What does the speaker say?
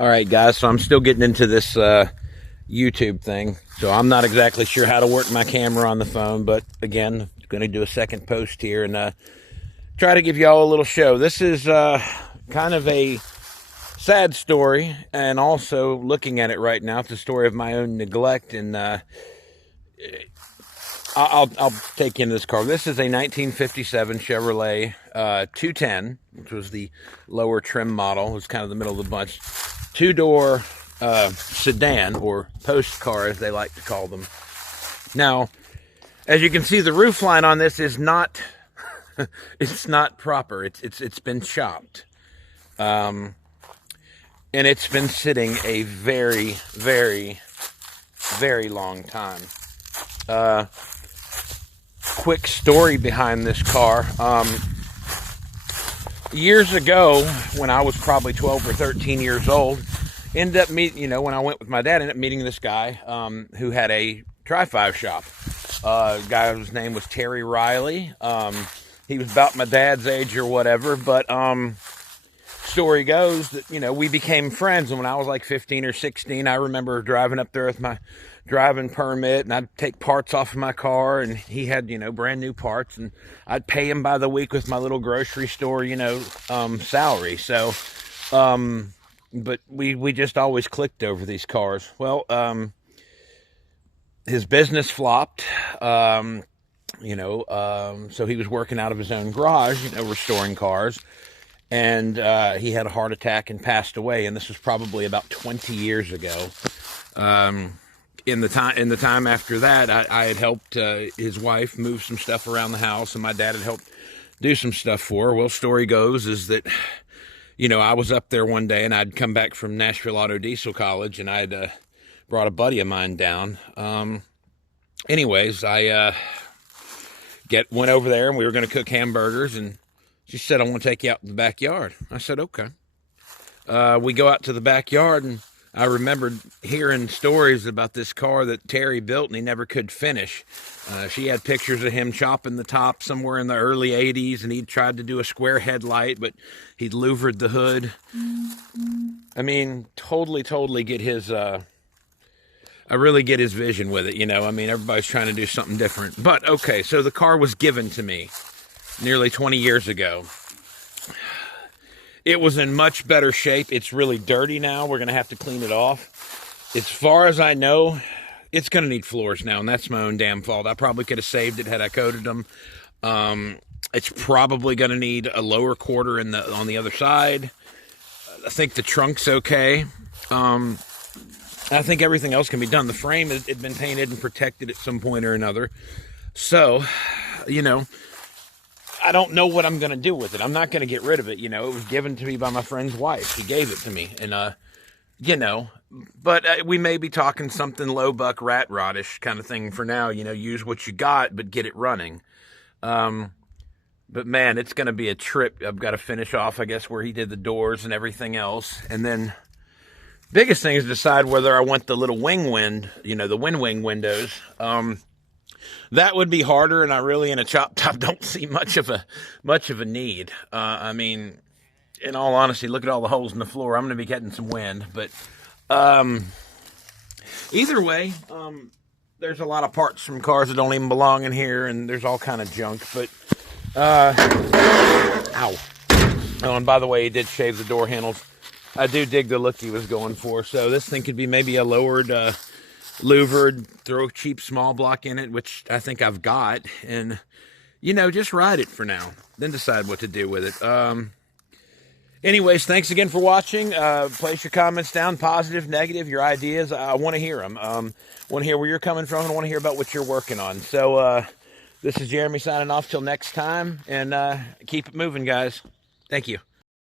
All right, guys, so I'm still getting into this YouTube thing. So I'm not exactly sure how to work my camera on the phone, but again, I'm going to do a second post here and try to give y'all a little show. This is kind of a sad story, and also looking at it right now, it's a story of my own neglect, and I'll take you into this car. This is a 1957 Chevrolet 210, which was the lower trim model. It was kind of the middle of the bunch. Two-door sedan, or post car as they like to call them. Now, as you can see, the roof line on this is not it's not proper. It's been chopped. And it's been sitting a very, very, very long time. Quick story behind this car. Years ago, when I was probably 12 or 13 years old, ended up meeting, when I went with my dad, ended up meeting this guy who had a Tri-5 shop. Guy whose name was Terry Riley. He was about my dad's age or whatever, but story goes that, we became friends. And when I was like 15 or 16, I remember driving up there with my driving permit, and I'd take parts off of my car, and he had, brand new parts, and I'd pay him by the week with my little grocery store, salary. So, but we just always clicked over these cars. Well, his business flopped, so he was working out of his own garage, restoring cars. And he had a heart attack and passed away, and this was probably about 20 years ago. In the time after that, I had helped his wife move some stuff around the house, and my dad had helped do some stuff for her. Well, story goes is that, I was up there one day, and I'd come back from Nashville Auto Diesel College, and I'd brought a buddy of mine down. Anyways, I went over there, and we were going to cook hamburgers, and she said, "I want to take you out to the backyard." I said, "Okay." We go out to the backyard, and I remembered hearing stories about this car that Terry built and he never could finish. She had pictures of him chopping the top somewhere in the early 80s, and he'd tried to do a square headlight, but he'd louvered the hood. I mean, totally get his, I really get his vision with it, everybody's trying to do something different. But, okay, so the car was given to me nearly 20 years ago. It was in much better shape. It's really dirty now. We're going to have to clean it off. As far as I know, it's going to need floors now, and that's my own damn fault. I probably could have saved it had I coated them. It's probably going to need a lower quarter on the other side. I think the trunk's okay. I think everything else can be done. The frame had been painted and protected at some point or another. So, I don't know what I'm going to do with it. I'm not going to get rid of it. It was given to me by my friend's wife. She gave it to me. And, but we may be talking something low buck rat rodish kind of thing for now. Use what you got, but get it running. But man, it's going to be a trip. I've got to finish off, I guess, where he did the doors and everything else. And then biggest thing is decide whether I want the little the wing windows. That would be harder, and I really, in a chop top, don't see much of a need. I mean, in all honesty, look at all the holes in the floor. I'm going to be getting some wind, but either way, there's a lot of parts from cars that don't even belong in here, and there's all kind of junk. But ow! Oh, and by the way, he did shave the door handles. I do dig the look he was going for. So this thing could be maybe a lowered. Louvered, throw a cheap small block in it, which I think I've got, and just ride it for now, then decide what to do with it. Anyways, thanks again for watching. Place your comments down, positive, negative, your ideas. I want to hear them. Want to hear where you're coming from, and want to hear about what you're working on. So this is Jeremy signing off till next time, and keep it moving, guys. Thank you.